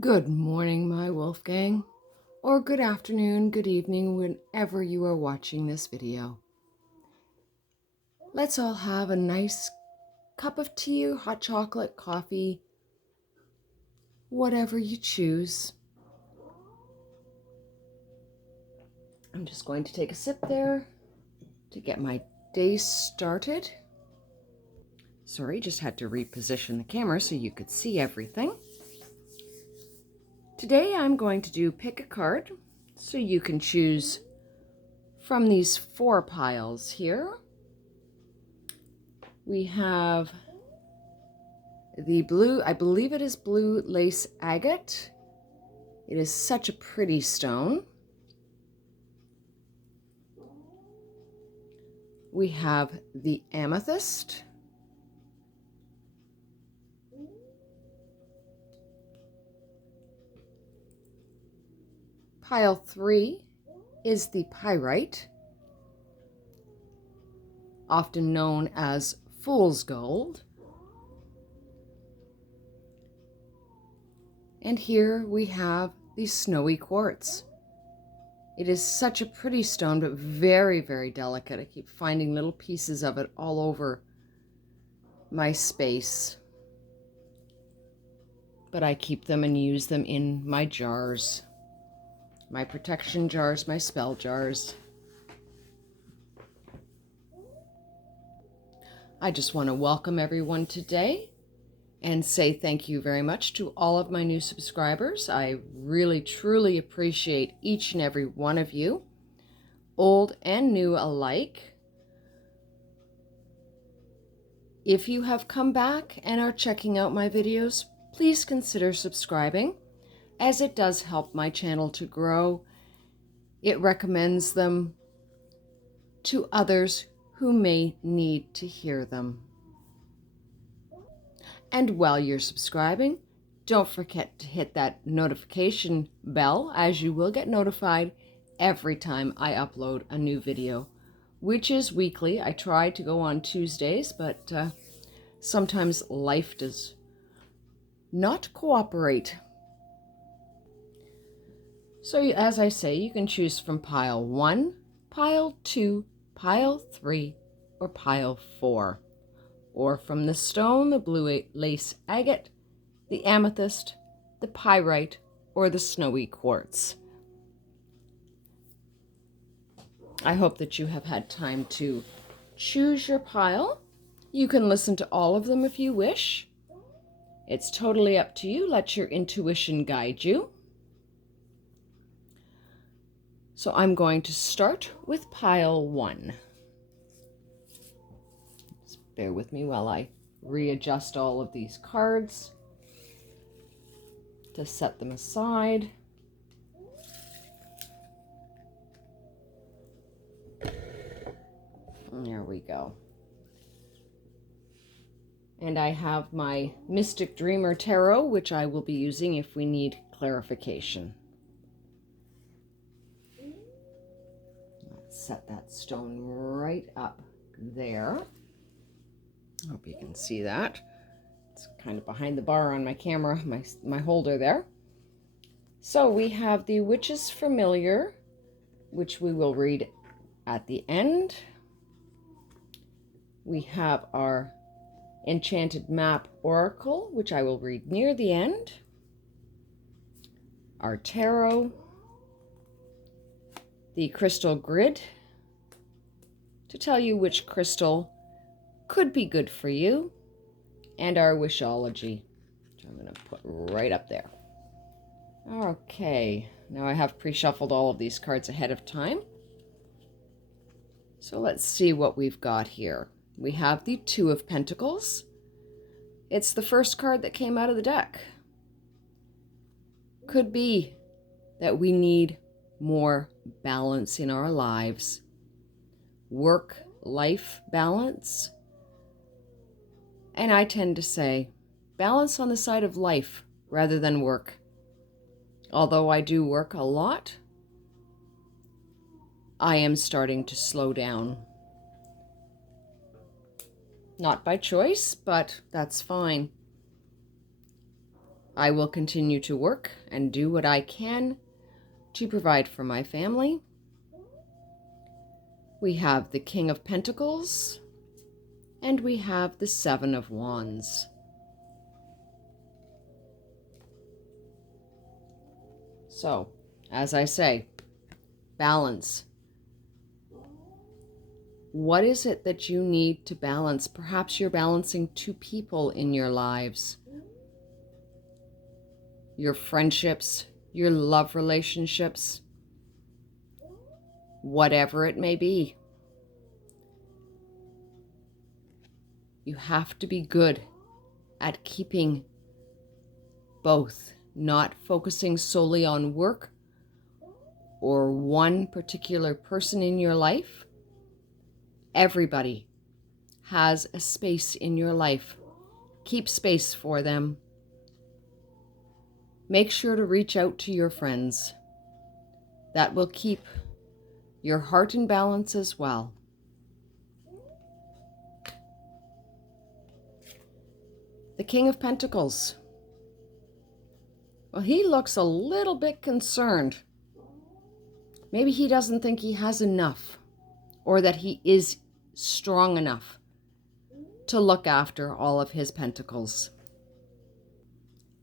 Good morning, my Wolfgang, or good afternoon, good evening, whenever you are watching this video. Let's all have a nice cup of tea, hot chocolate, coffee, whatever you choose. I'm just going to take a sip there to get my day started. Sorry, just had to reposition the camera so you could see everything. Today I'm going to do pick a card, so you can choose from these 4 piles here. We have the blue, I believe it is blue lace agate. It is such a pretty stone. We have the amethyst. Pile 3 is the pyrite, often known as fool's gold. And here we have the snowy quartz. It is such a pretty stone, but very, very delicate. I keep finding little pieces of it all over my space. But I keep them and use them in my jars. My protection jars, my spell jars. I just want to welcome everyone today and say thank you very much to all of my new subscribers. I really, truly appreciate each and every one of you, old and new alike. If you have come back and are checking out my videos, please consider subscribing, as it does help my channel to grow. It recommends them to others who may need to hear them. And while you're subscribing, don't forget to hit that notification bell, as you will get notified every time I upload a new video, which is weekly. I try to go on Tuesdays, but sometimes life does not cooperate. So as I say, you can choose from pile 1, pile 2, pile 3, or pile 4. Or from the stone, the blue lace agate, the amethyst, the pyrite, or the snowy quartz. I hope that you have had time to choose your pile. You can listen to all of them if you wish. It's totally up to you. Let your intuition guide you. So I'm going to start with pile 1. Bear with me while I readjust all of these cards to set them aside. There we go. And I have my Mystic Dreamer Tarot, which I will be using if we need clarification. Let's set that stone right up there. Hope you can see that. It's kind of behind the bar on my camera, my holder there. So we have the Witch's Familiar, which we will read at the end. We have our Enchanted Map Oracle, which I will read near the end. Our Tarot. The Crystal Grid, to tell you which crystal could be good for you, and our Wishology, which I'm going to put right up there. Okay, now I have pre-shuffled all of these cards ahead of time. So let's see what we've got here. We have the Two of Pentacles. It's the first card that came out of the deck. Could be that we need more balance in our lives. Work-life balance. And I tend to say balance on the side of life rather than work. Although I do work a lot, I am starting to slow down. Not by choice, but that's fine. I will continue to work and do what I can to provide for my family. We have the King of Pentacles, and we have the Seven of Wands. So, as I say, balance. What is it that you need to balance? Perhaps you're balancing two people in your lives. Your friendships, your love relationships, whatever it may be. You have to be good at keeping both, not focusing solely on work or one particular person in your life. Everybody has a space in your life. Keep space for them. Make sure to reach out to your friends. That will keep your heart in balance as well. The King of Pentacles. Well, he looks a little bit concerned. Maybe he doesn't think he has enough, or that he is strong enough to look after all of his pentacles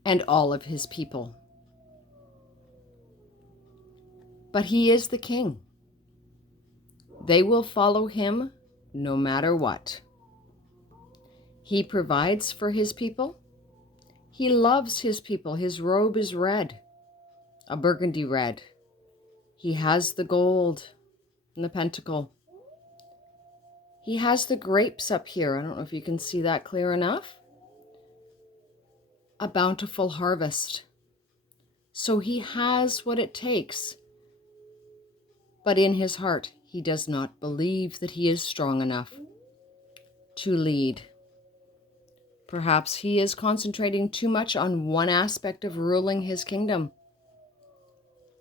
and all of his people. But he is the king. They will follow him no matter what. He provides for his people. He loves his people. His robe is red, a burgundy red. He has the gold and the pentacle. He has the grapes up here. I don't know if you can see that clear enough. A bountiful harvest. So he has what it takes. But in his heart, he does not believe that he is strong enough to lead. Perhaps he is concentrating too much on one aspect of ruling his kingdom,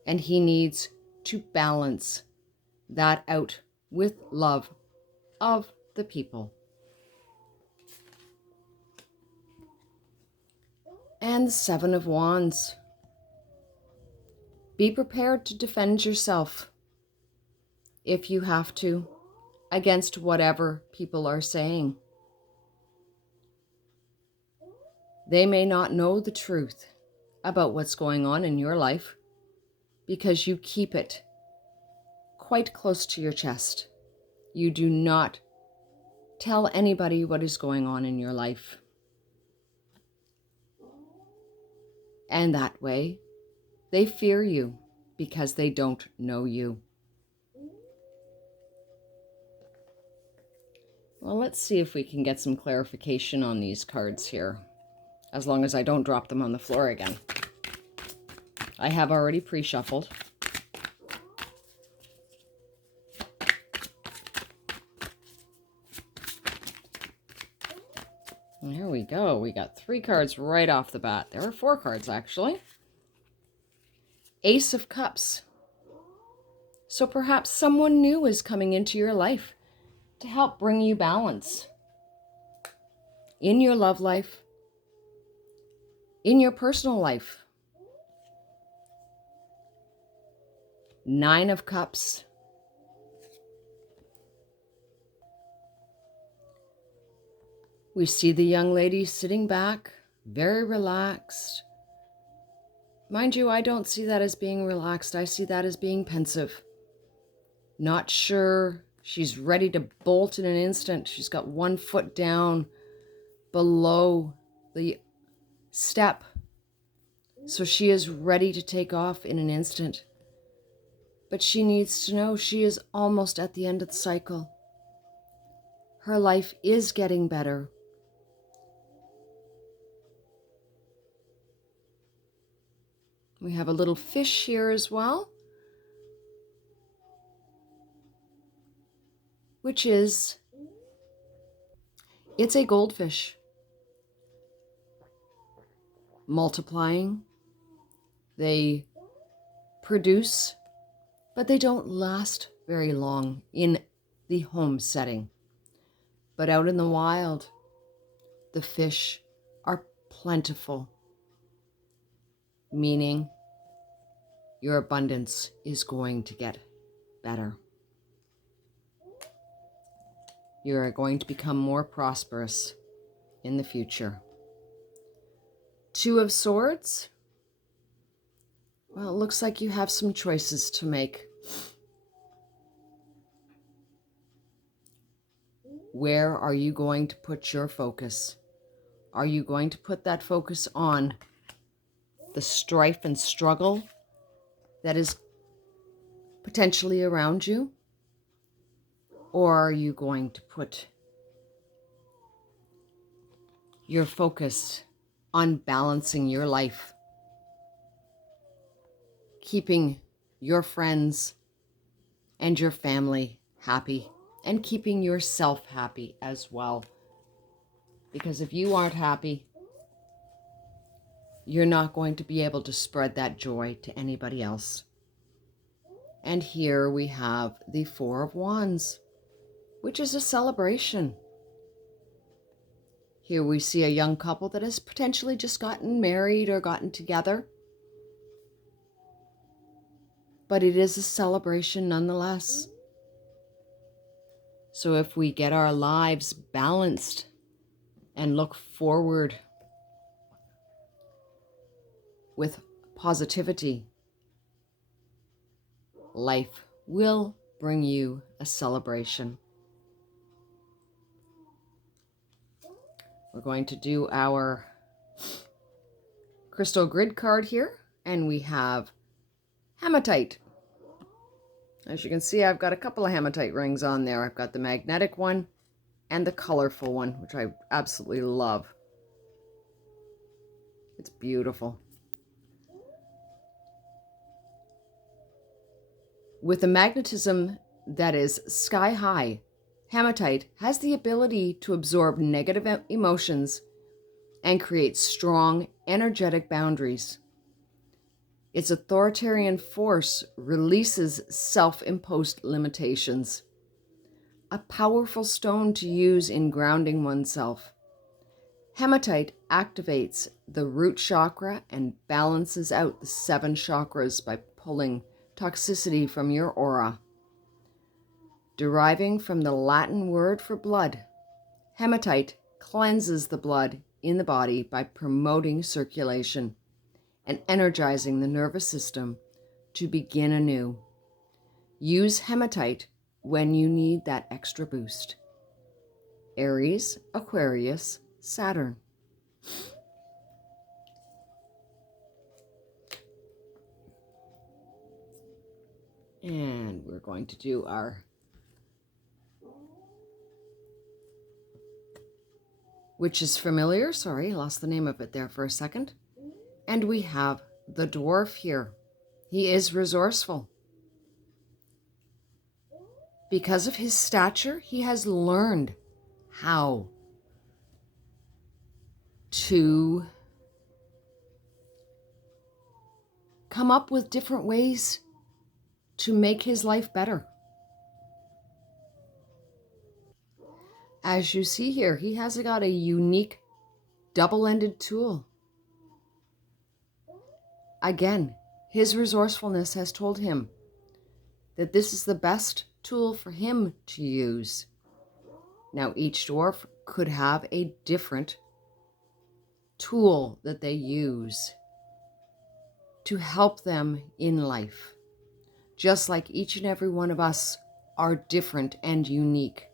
and he needs to balance that out with love of the people. And the Seven of Wands. Be prepared to defend yourself, if you have to, against whatever people are saying. They may not know the truth about what's going on in your life because you keep it quite close to your chest. You do not tell anybody what is going on in your life. And that way, they fear you because they don't know you. Well, let's see if we can get some clarification on these cards here, as long as I don't drop them on the floor again. I have already pre-shuffled. There we go. We got 3 cards right off the bat. There are 4 cards, actually. Ace of Cups. So perhaps someone new is coming into your life to help bring you balance in your love life, in your personal life. 9 of Cups. We see the young lady sitting back, very relaxed. Mind you, I don't see that as being relaxed. I see that as being pensive. Not sure. She's ready to bolt in an instant. She's got one foot down below the step. So she is ready to take off in an instant. But she needs to know she is almost at the end of the cycle. Her life is getting better. We have a little fish here as well, which is, it's a goldfish. Multiplying. They produce, but they don't last very long in the home setting. But out in the wild, the fish are plentiful. meaning your abundance is going to get better. You are going to become more prosperous in the future. Two of Swords. Well, it looks like you have some choices to make. Where are you going to put your focus? Are you going to put that focus on the strife and struggle that is potentially around you? Or are you going to put your focus on balancing your life, keeping your friends and your family happy, and keeping yourself happy as well? Because if you aren't happy, you're not going to be able to spread that joy to anybody else. And here we have the Four of Wands, which is a celebration. Here we see a young couple that has potentially just gotten married or gotten together. But it is a celebration nonetheless. So if we get our lives balanced and look forward with positivity, life will bring you a celebration. We're going to do our crystal grid card here, and we have hematite. As you can see, I've got a couple of hematite rings on there. I've got the magnetic one and the colorful one, which I absolutely love. It's beautiful. With a magnetism that is sky high, hematite has the ability to absorb negative emotions and create strong, energetic boundaries. Its authoritarian force releases self-imposed limitations. A powerful stone to use in grounding oneself. Hematite activates the root chakra and balances out the 7 chakras by pulling toxicity from your aura. Deriving from the Latin word for blood, hematite cleanses the blood in the body by promoting circulation and energizing the nervous system to begin anew. Use hematite when you need that extra boost. Aries, Aquarius, Saturn. And we're going to do our which is familiar. Sorry, lost the name of it there for a second. And we have the dwarf here. He is resourceful. Because of his stature, he has learned how to come up with different ways to make his life better. As you see here, he has got a unique double-ended tool. Again, his resourcefulness has told him that this is the best tool for him to use. Now, each dwarf could have a different tool that they use to help them in life, just like each and every one of us are different and unique.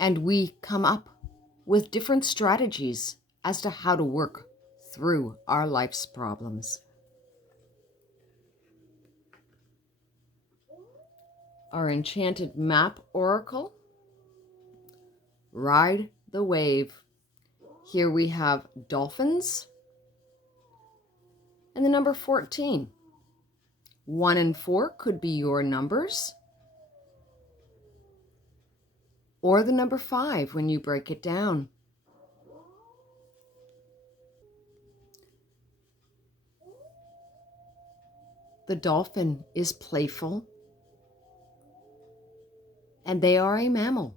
And we come up with different strategies as to how to work through our life's problems. Our enchanted map oracle, Ride the Wave. Here we have dolphins and the number 14. 1 and 4 could be your numbers, or the number 5 when you break it down. The dolphin is playful, and they are a mammal.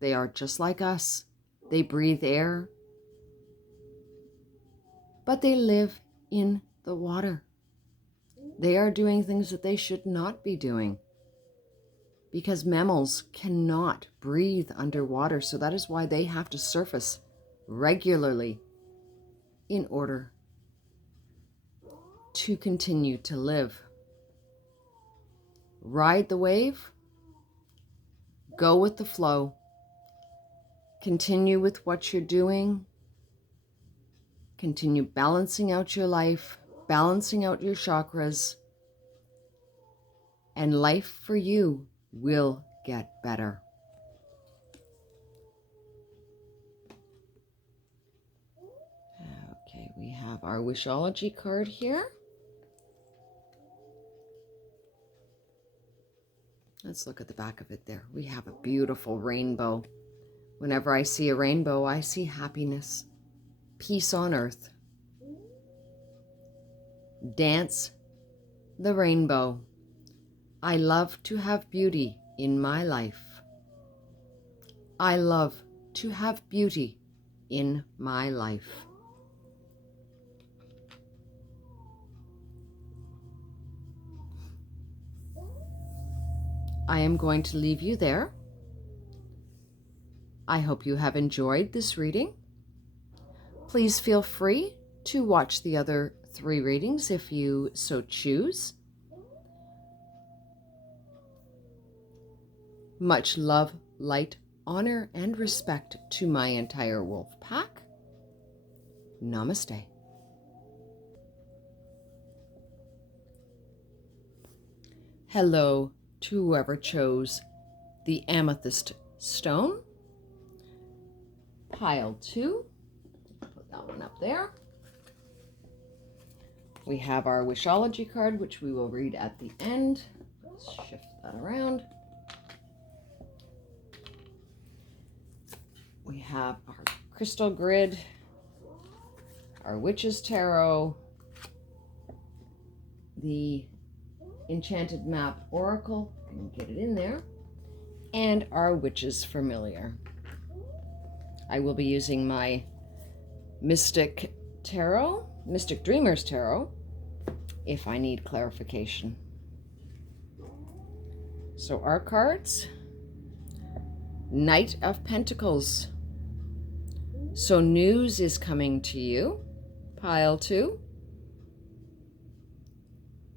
They are just like us. They breathe air, but they live in the water. They are doing things that they should not be doing because mammals cannot breathe underwater. So that is why they have to surface regularly in order to continue to live. Ride the wave, go with the flow, continue with what you're doing, continue balancing out your life, balancing out your chakras, and life for you will get better. Okay, we have our Wishology card here. Let's look at the back of it there. We have a beautiful rainbow. Whenever I see a rainbow, I see happiness, peace on earth. Dance the rainbow. I love to have beauty in my life. I love to have beauty in my life. I am going to leave you there. I hope you have enjoyed this reading. Please feel free to watch the other 3 readings if you so choose. Much love, light, honor, and respect to my entire wolf pack. Namaste. Hello to whoever chose the amethyst stone. Pile 2. Put that one up there. We have our Wishology card, which we will read at the end. Let's shift that around. We have our crystal grid, our Witch's Tarot, the Enchanted Map Oracle, and get it in there, and our Witch's Familiar. I will be using my Mystic Tarot, Mystic Dreamer's Tarot, if I need clarification. So our cards, Knight of Pentacles. So news is coming to you, pile 2,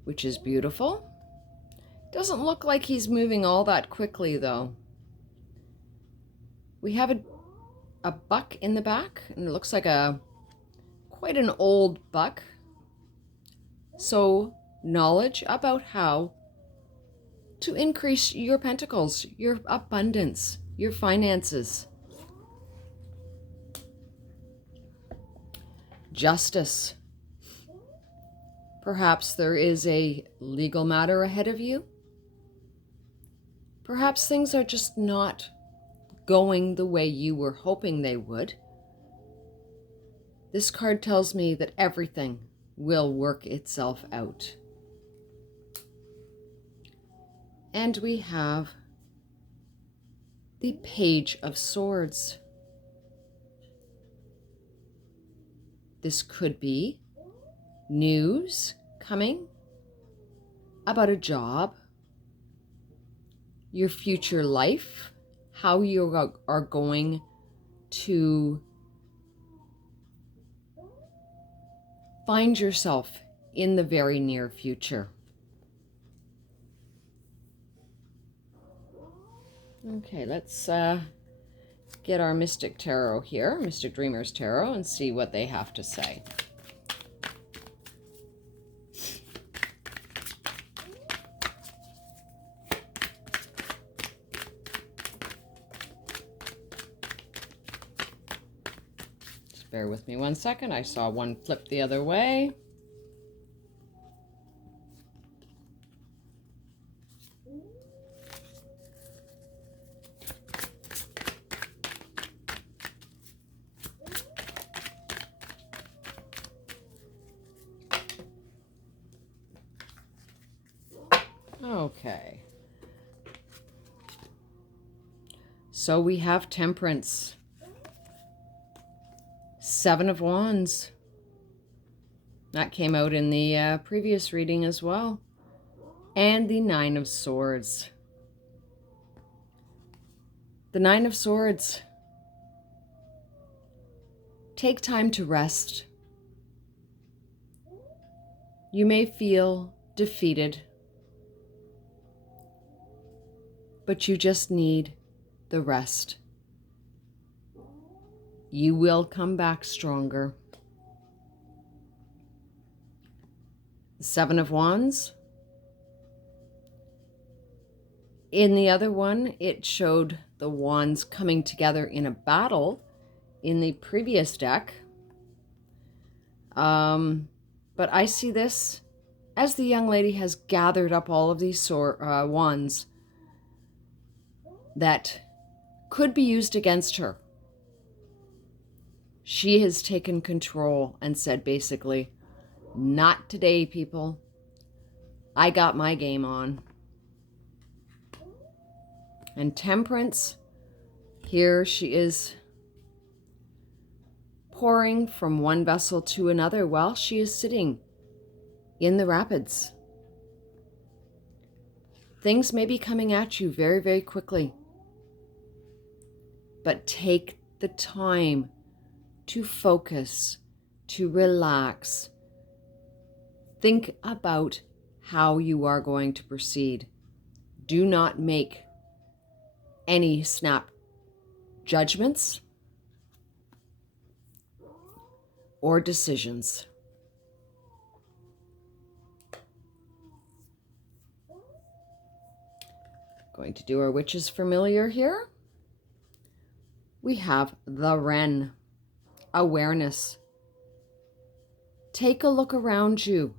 which is beautiful. Doesn't look like he's moving all that quickly though. We have a buck in the back, and it looks like quite an old buck. So knowledge about how to increase your pentacles, your abundance, your finances. Justice. Perhaps there is a legal matter ahead of you. Perhaps things are just not going the way you were hoping they would. This card tells me that everything will work itself out. And we have the Page of Swords. This could be news coming about a job, your future life, how you are going to find yourself in the very near future. Okay, let's get our Mystic Tarot here, Mystic Dreamer's Tarot, and see what they have to say. Just bear with me one second. I saw one flip the other way. Okay. So we have Temperance, Seven of Wands. That came out in the previous reading as well. And the Nine of Swords. The Nine of Swords. Take time to rest. You may feel defeated, but you just need the rest. You will come back stronger. The Seven of Wands. In the other one, it showed the wands coming together in a battle in the previous deck. But I see this as the young lady has gathered up all of these wands that could be used against her. She has taken control and said basically, not today, people. I got my game on. And Temperance, here she is pouring from one vessel to another while she is sitting in the rapids. Things may be coming at you very, very quickly, but take the time to focus, to relax. Think about how you are going to proceed. Do not make any snap judgments or decisions. Going to do our Witch's Familiar here. We have the Wren, awareness. Take a look around you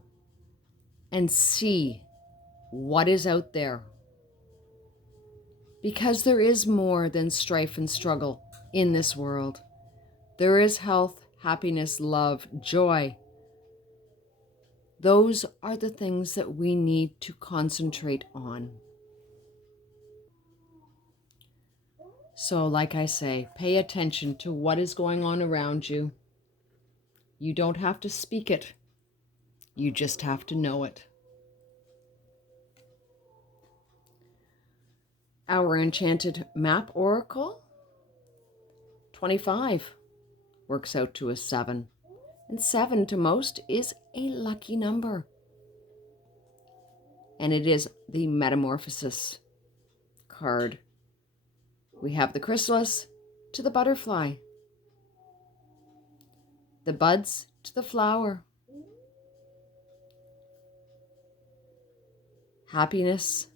and see what is out there. Because there is more than strife and struggle in this world. There is health, happiness, love, joy. Those are the things that we need to concentrate on. So, like I say, pay attention to what is going on around you. You don't have to speak it. You just have to know it. Our Enchanted Map Oracle, 25, works out to a 7. And 7 to most is a lucky number. And it is the Metamorphosis card. We have the chrysalis to the butterfly, the buds to the flower, happiness.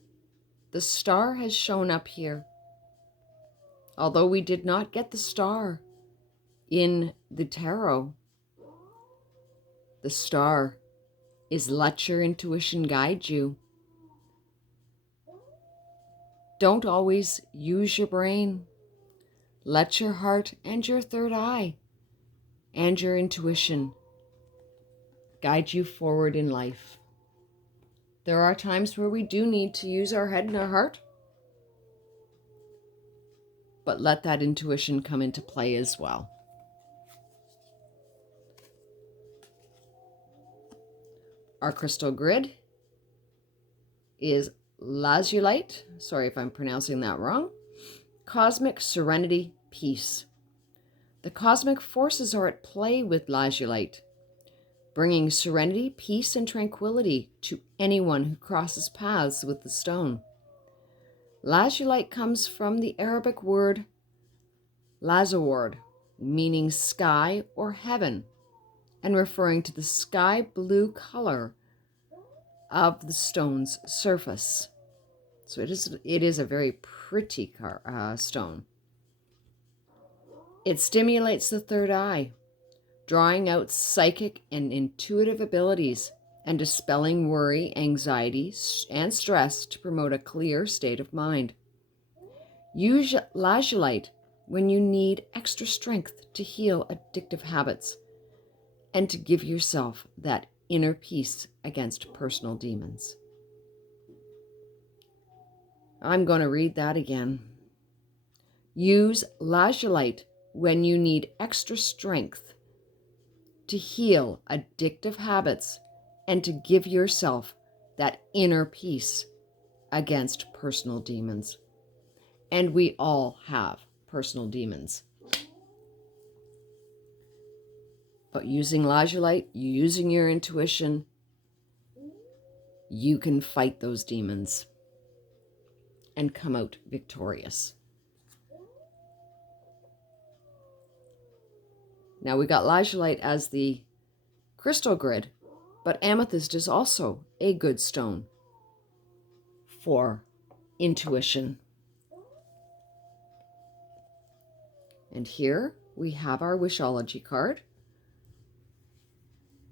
The star has shown up here. Although we did not get the star in the tarot, the star is let your intuition guide you. Don't always use your brain. Let your heart and your third eye and your intuition guide you forward in life. There are times where we do need to use our head and our heart, but let that intuition come into play as well. Our crystal grid is lazulite, sorry if I'm pronouncing that wrong, cosmic serenity, peace. The cosmic forces are at play with lazulite, bringing serenity, peace, and tranquility to anyone who crosses paths with the stone. Lazulite comes from the Arabic word lazaward, meaning sky or heaven, and referring to the sky blue color of the stone's surface. So it is a very pretty stone. It stimulates the third eye, drawing out psychic and intuitive abilities and dispelling worry, anxiety, and stress to promote a clear state of mind. Use lazulite when you need extra strength to heal addictive habits and to give yourself that inner peace against personal demons. I'm going to read that again. Use lazulite when you need extra strength to heal addictive habits and to give yourself that inner peace against personal demons. And we all have personal demons. But using lazulite, using your intuition, you can fight those demons and come out victorious. Now we got lazulite as the crystal grid, but amethyst is also a good stone for intuition. And here we have our Wishology card.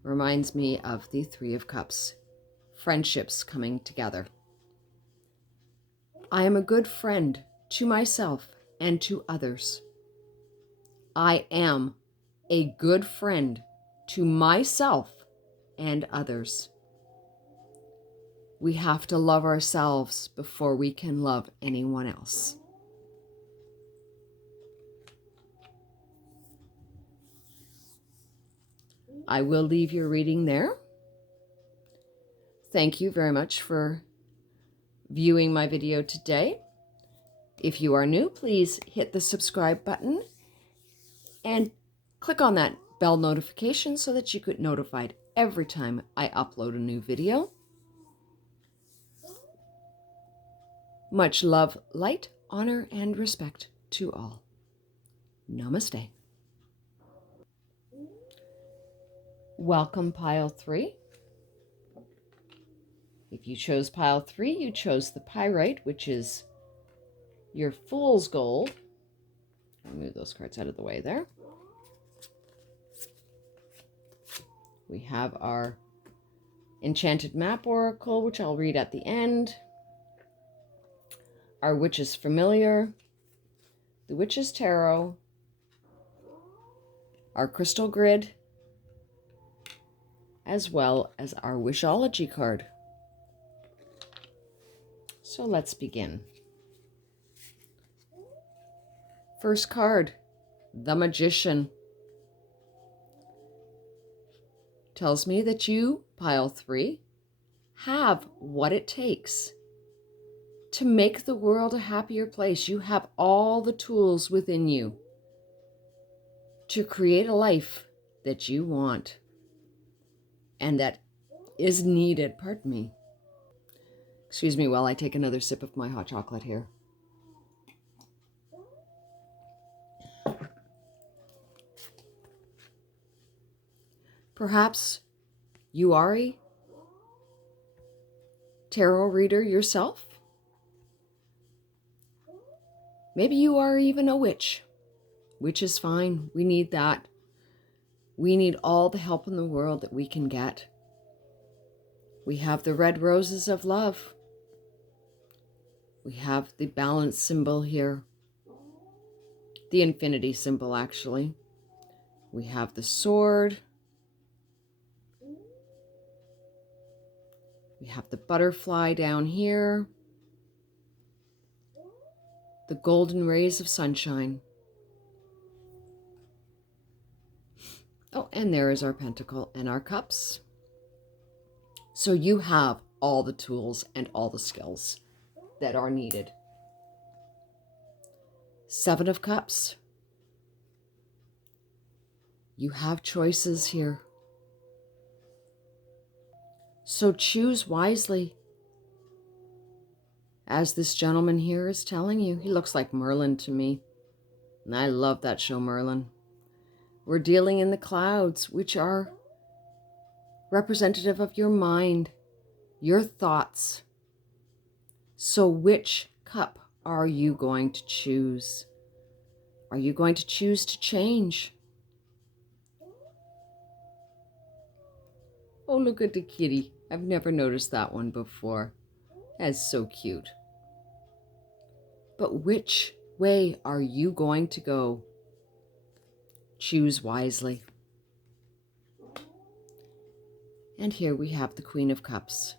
Reminds me of the Three of Cups, friendships coming together. I am a good friend to myself and to others. I am a good friend to myself and others. We have to love ourselves before we can love anyone else. I will leave your reading there. Thank you very much for viewing my video today. If you are new, please hit the subscribe button and click on that bell notification so that you get notified every time I upload a new video. Much love, light, honor, and respect to all. Namaste. Welcome, Pile 3. If you chose Pile 3, you chose the Pyrite, which is your Fool's Gold. I'll move those cards out of the way there. We have our Enchanted Map Oracle, which I'll read at the end. Our Witch's Familiar, the Witch's Tarot, our Crystal Grid, as well as our Wishology card. So let's begin. First card, the Magician. Tells me that you, Pile 3, have what it takes to make the world a happier place. You have all the tools within you to create a life that you want and that is needed. Pardon me. Excuse me while I take another sip of my hot chocolate here. Perhaps you are a tarot reader yourself. Maybe you are even a witch, which is fine. We need that. We need all the help in the world that we can get. We have the red roses of love. We have the balance symbol here. The infinity symbol, actually. We have the sword. We have the butterfly down here. The golden rays of sunshine. Oh, and there is our pentacle and our cups. So you have all the tools and all the skills that are needed. Seven of Cups. You have choices here. So choose wisely. As this gentleman here is telling you, he looks like Merlin to me. And I love that show, Merlin. We're dealing in the clouds, which are representative of your mind, your thoughts. So which cup are you going to choose? Are you going to choose to change? Oh, look at the kitty. I've never noticed that one before. That's so cute. But which way are you going to go? Choose wisely. And here we have the Queen of Cups.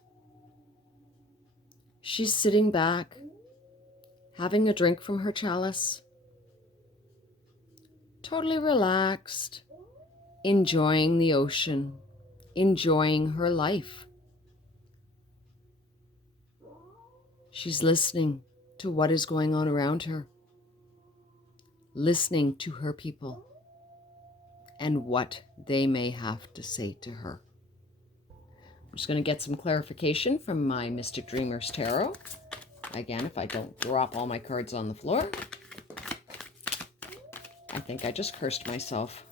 She's sitting back, having a drink from her chalice. totally relaxed, enjoying the ocean, enjoying her life. She's listening to what is going on around her, listening to her people and what they may have to say to her. I'm just going to get some clarification from my Mystic Dreamers Tarot. Again, if I don't drop all my cards on the floor. I think I just cursed myself.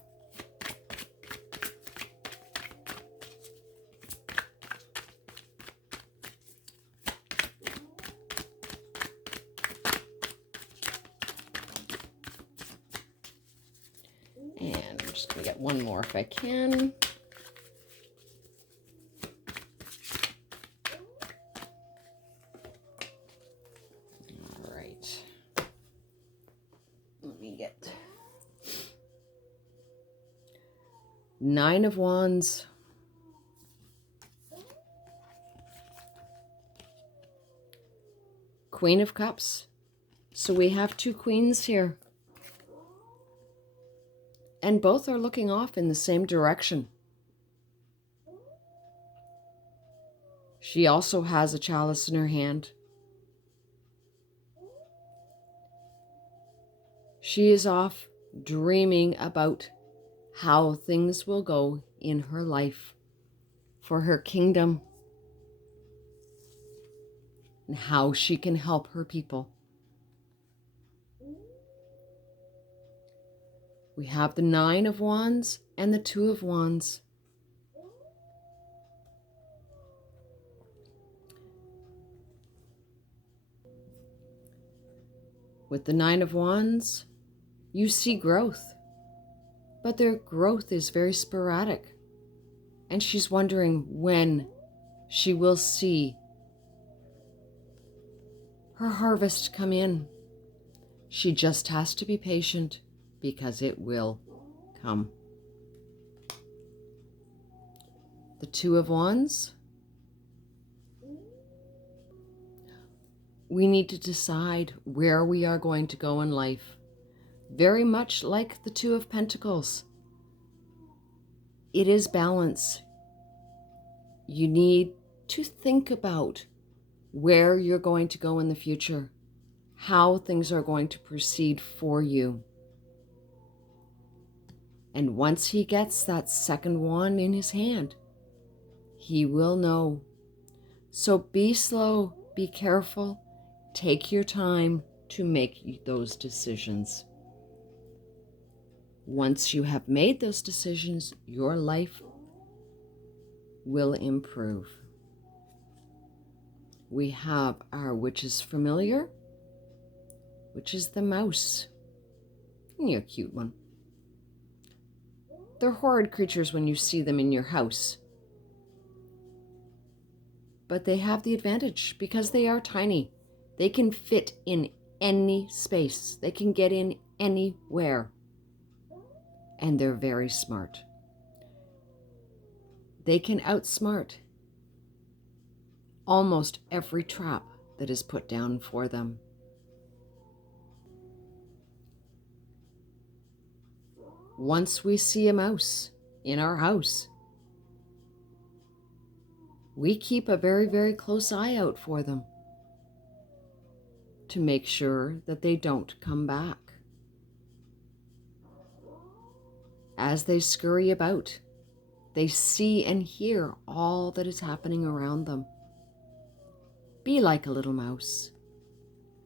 And I'm just going to get one more if I can. All right. Let me get 9 of Wands. Queen of Cups. So we have 2 queens here. And both are looking off in the same direction. She also has a chalice in her hand. She is off dreaming about how things will go in her life for her kingdom and how she can help her people. We have the 9 of Wands and the 2 of Wands. With the 9 of Wands, you see growth, but their growth is very sporadic. And she's wondering when she will see her harvest come in. She just has to be patient because it will come. The 2 of Wands. We need to decide where we are going to go in life. Very much like the 2 of Pentacles. It is balance. You need to think about where you're going to go in the future, how things are going to proceed for you. And once he gets that second wand in his hand, he will know. So be slow, be careful, take your time to make those decisions. Once you have made those decisions, your life will improve. We have our Witch's Familiar, which is the mouse. And you're a cute one. They're horrid creatures when you see them in your house. But they have the advantage because they are tiny. They can fit in any space. They can get in anywhere. And they're very smart. They can outsmart almost every trap that is put down for them. Once we see a mouse in our house, we keep a very, very close eye out for them to make sure that they don't come back. As they scurry about, they see and hear all that is happening around them. Be like a little mouse.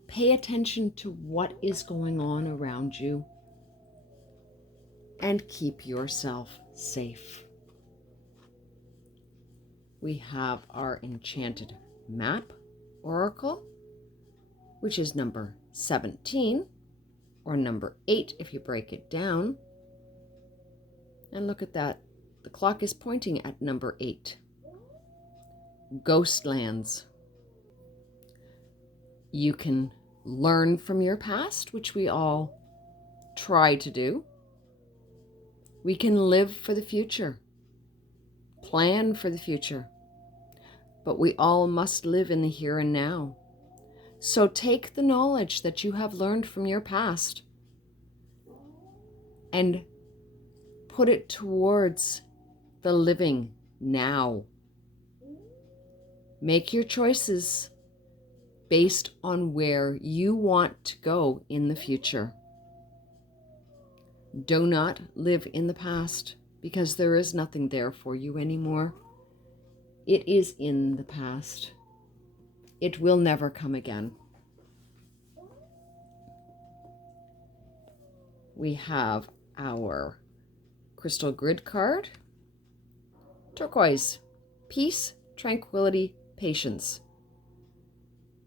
Pay attention to what is going on around you and keep yourself safe. We have our Enchanted Map Oracle, which is number 17, or number 8 if you break it down. And look at that. The clock is pointing at number 8. Ghostlands. You can learn from your past, which we all try to do. We can live for the future, plan for the future, but we all must live in the here and now. So take the knowledge that you have learned from your past and put it towards the living now. Make your choices based on where you want to go in the future. Do not live in the past, because there is nothing there for you anymore. It is in the past. It will never come again. We have our crystal grid card. Turquoise, peace, tranquility, patience.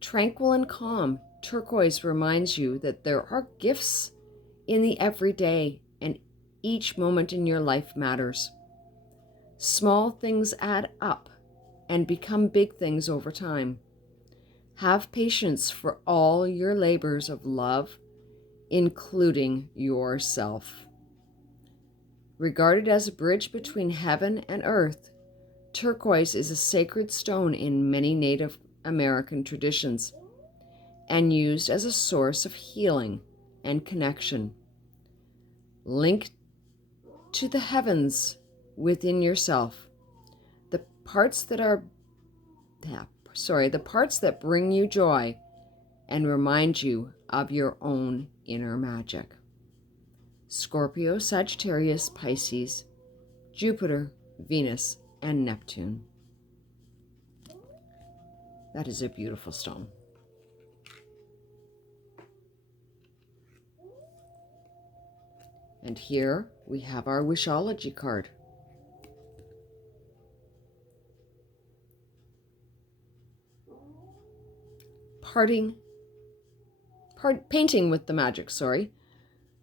Tranquil and calm, turquoise reminds you that there are gifts in the everyday, and each moment in your life matters. Small things add up and become big things over time. Have patience for all your labors of love, including yourself. Regarded as a bridge between heaven and earth, turquoise is a sacred stone in many Native American traditions and used as a source of healing and connection. Link to the heavens within yourself, the parts that bring you joy and remind you of your own inner magic. Scorpio, Sagittarius, Pisces, Jupiter, Venus, and Neptune. That is a beautiful stone. And here we have our Wishology card. Painting with the magic, sorry.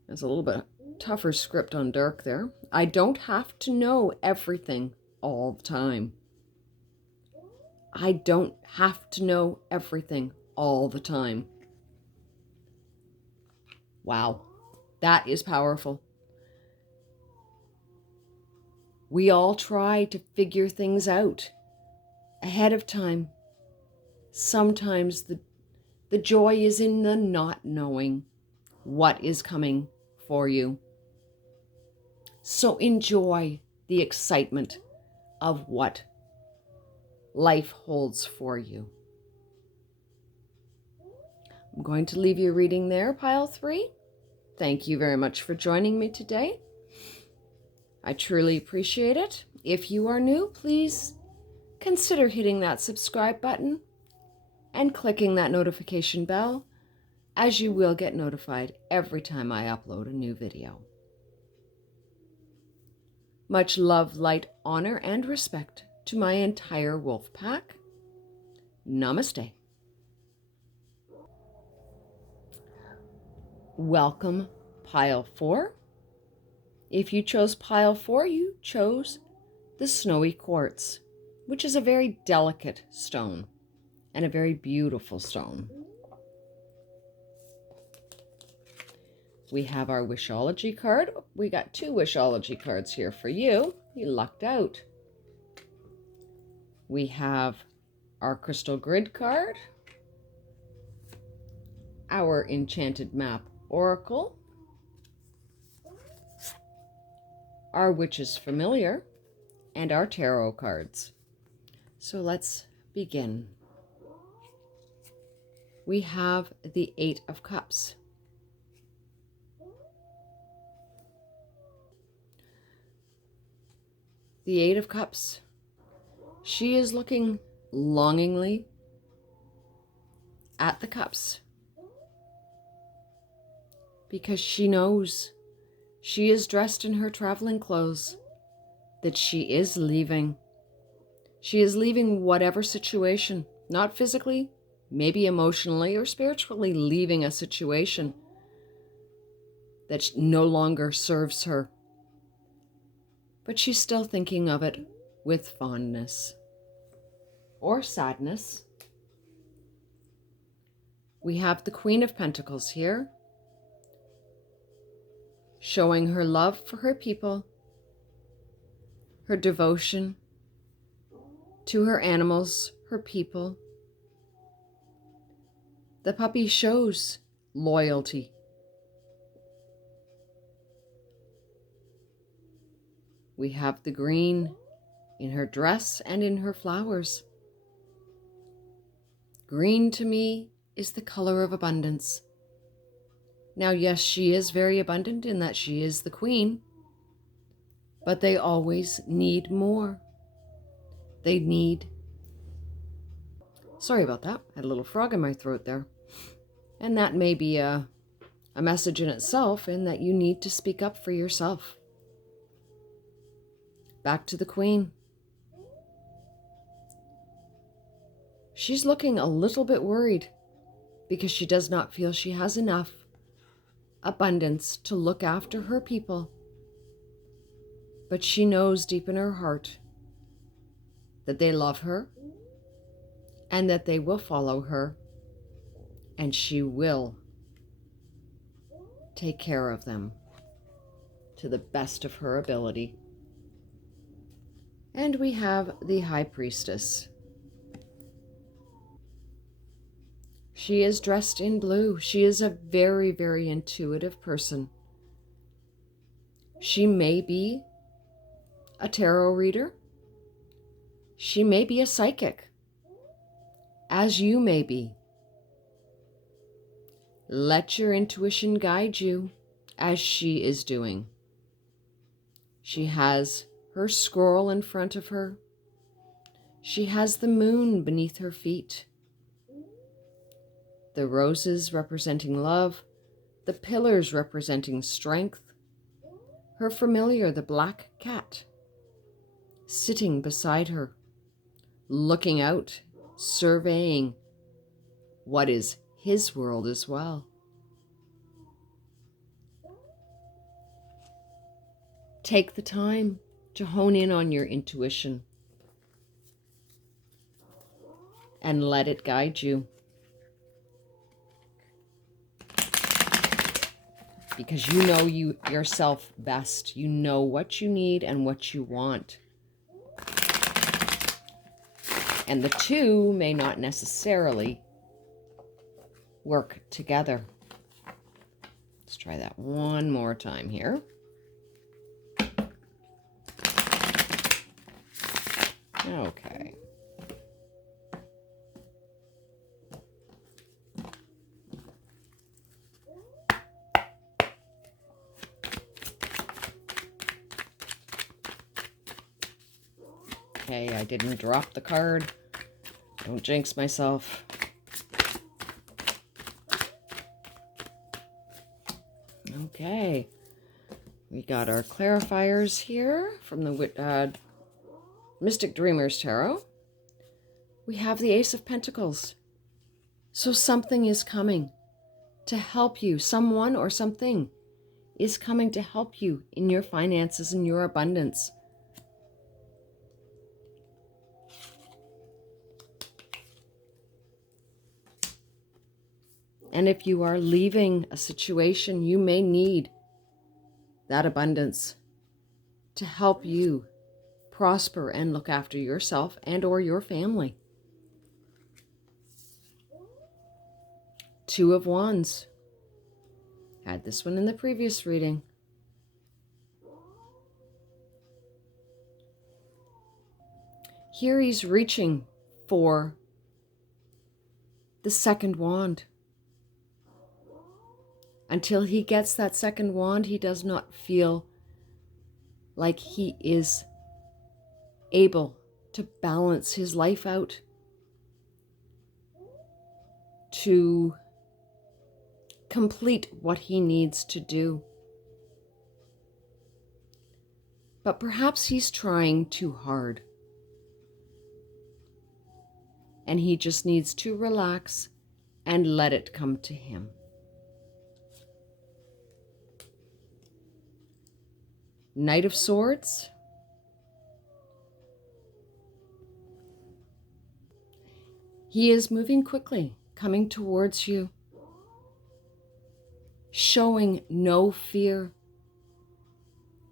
There's a little bit tougher script on dark there. I don't have to know everything all the time. I don't have to know everything all the time. Wow, that is powerful. We all try to figure things out ahead of time. Sometimes the joy is in the not knowing what is coming for you. So enjoy the excitement of what life holds for you. I'm going to leave you reading there, pile 3. Thank you very much for joining me today. I truly appreciate it. If you are new, please consider hitting that subscribe button and clicking that notification bell, as you will get notified every time I upload a new video. Much love, light, honor, and respect to my entire wolf pack. Namaste. Welcome, pile 4. If you chose pile 4, you chose the snowy quartz, which is a very delicate stone and a very beautiful stone. We have our Wishology card. We got 2 Wishology cards here for you. You lucked out. We have our crystal grid card, our enchanted map oracle, our witch's familiar, and our tarot cards. So let's begin. We have the 8 of Cups. The 8 of Cups. She is looking longingly at the cups because she knows she is dressed in her traveling clothes, that she is leaving. She is leaving whatever situation, not physically, maybe emotionally or spiritually, leaving a situation that no longer serves her. But she's still thinking of it with fondness or sadness. We have the Queen of Pentacles here, showing her love for her people, her devotion to her animals, her people. The puppy shows loyalty. we have the green in her dress and in her flowers. Green to me is the color of abundance. Now, yes, she is very abundant in that she is the queen, but they always need more. They need... Sorry about that. I had a little frog in my throat there. And that may be a message in itself, in that you need to speak up for yourself. Back to the queen. She's looking a little bit worried because she does not feel she has enough abundance to look after her people. But she knows deep in her heart that they love her and that they will follow her, and she will take care of them to the best of her ability. And we have the High Priestess. She is dressed in blue. She is a very, very intuitive person. She may be a tarot reader. She may be a psychic, as you may be. Let your intuition guide you, as she is doing. She has her scroll in front of her. She has the moon beneath her feet. The roses representing love, the pillars representing strength, her familiar, the black cat, sitting beside her, looking out, surveying what is his world as well. Take the time to hone in on your intuition and let it guide you. Because you know yourself best. You know what you need and what you want. And the two may not necessarily work together. Let's try that one more time here. Okay. Okay, I didn't drop the card. Don't jinx myself. Okay. We got our clarifiers here from the Mystic Dreamers Tarot. We have the Ace of Pentacles. So something is coming to help you. Someone or something is coming to help you in your finances and your abundance. And if you are leaving a situation, you may need that abundance to help you prosper and look after yourself and or your family. Two of Wands. Had this one in the previous reading. Here he's reaching for the second wand. Until he gets that second wand, he does not feel like he is able to balance his life out, to complete what he needs to do. But perhaps he's trying too hard. And he just needs to relax and let it come to him. Knight of Swords. He is moving quickly, coming towards you, showing no fear.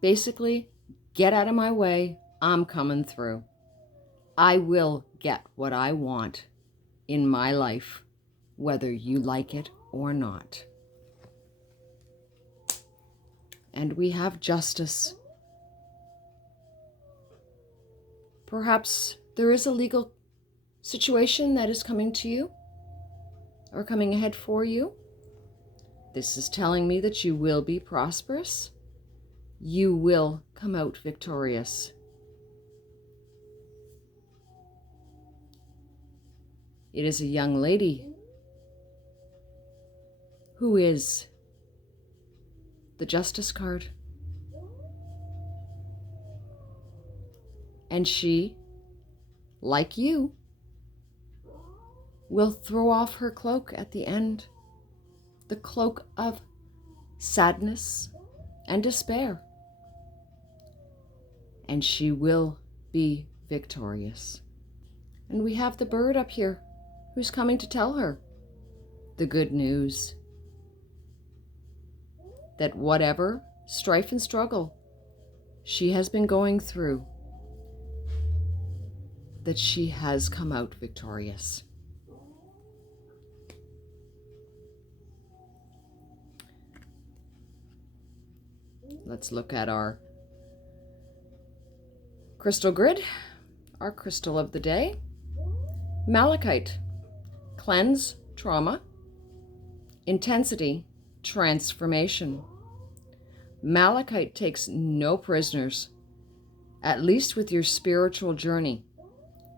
Basically, get out of my way, I'm coming through. I will get what I want in my life, whether you like it or not. And we have Justice. Perhaps there is a legal situation that is coming to you or coming ahead for you. This is telling me that you will be prosperous. You will come out victorious. It is a young lady who is the Justice card. And she, like you, will throw off her cloak at the end, the cloak of sadness and despair. And she will be victorious. And we have the bird up here who's coming to tell her the good news that whatever strife and struggle she has been going through, that she has come out victorious. Let's look at our crystal grid, our crystal of the day. Malachite, cleanse, trauma. Intensity, transformation. Malachite takes no prisoners, at least with your spiritual journey.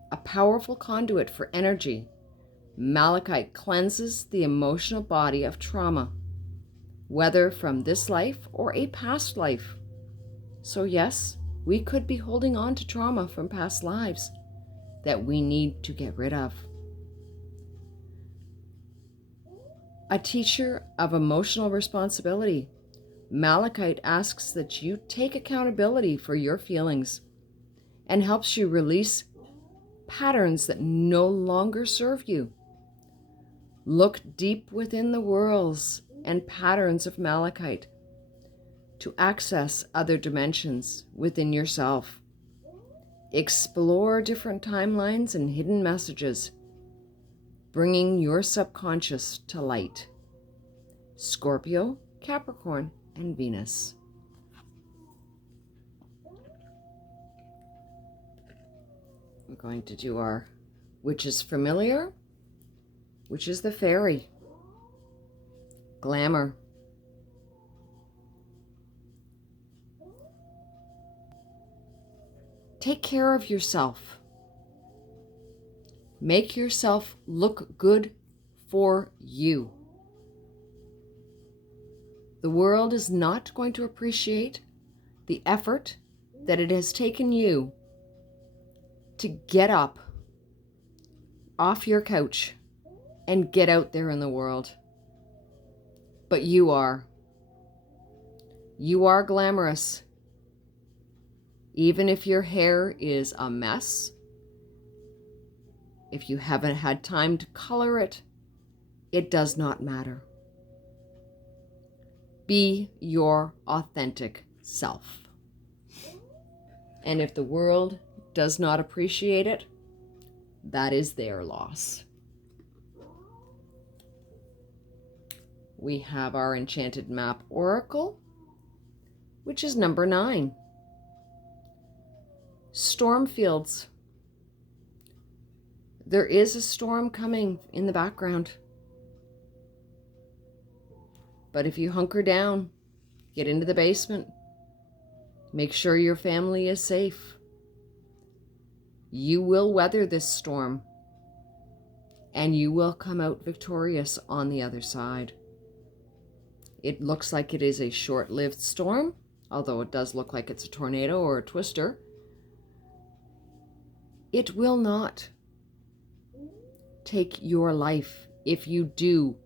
A powerful conduit for energy, Malachite cleanses the emotional body of trauma, whether from this life or a past life. So yes, we could be holding on to trauma from past lives that we need to get rid of. A teacher of emotional responsibility, Malachite asks that you take accountability for your feelings and helps you release patterns that no longer serve you. Look deep within the whirls and patterns of Malachite to access other dimensions within yourself. Explore different timelines and hidden messages, bringing your subconscious to light. Scorpio, Capricorn, and Venus. We're going to do our which is familiar, which is the fairy. Glamour. Take care of yourself. Make yourself look good for you. The world is not going to appreciate the effort that it has taken you to get up off your couch and get out there in the world. But you are. You are glamorous. Even if your hair is a mess, if you haven't had time to color it, it does not matter. Be your authentic self. And if the world does not appreciate it, that is their loss. We have our Enchanted Map Oracle, which is number 9. Storm fields. There is a storm coming in the background. But if you hunker down, get into the basement, make sure your family is safe, you will weather this storm and you will come out victorious on the other side. It looks like it is a short-lived storm, although it does look like it's a tornado or a twister. It will not take your life if you do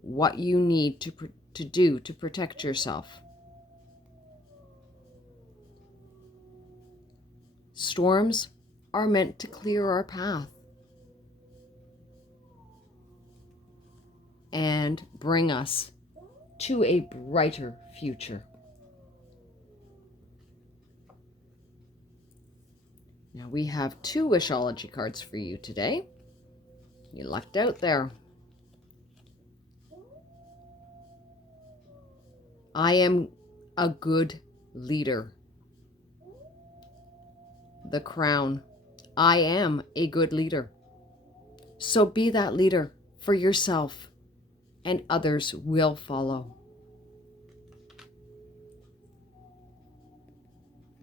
what you need to do to protect yourself. Storms are meant to clear our path and bring us to a brighter future. Now we have 2 Wishology cards for you today. You lucked out there. I am a good leader. the crown. I am a good leader. So be that leader for yourself, and others will follow.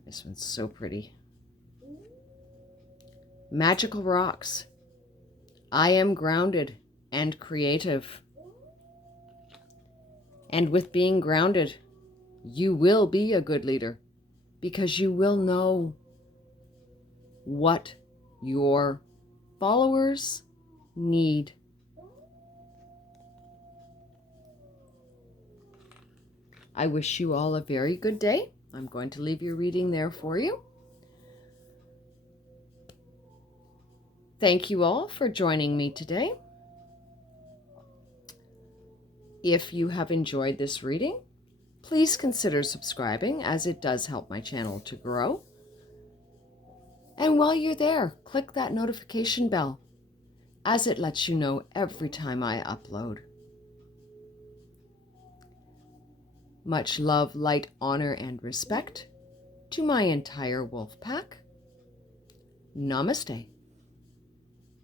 This one's so pretty. Magical rocks. I am grounded and creative. And with being grounded, you will be a good leader because you will know what your followers need. I wish you all a very good day. I'm going to leave your reading there for you. Thank you all for joining me today. If you have enjoyed this reading, please consider subscribing, as it does help my channel to grow. And while you're there, click that notification bell, as it lets you know every time I upload. Much love, light, honor, and respect to my entire wolf pack. Namaste.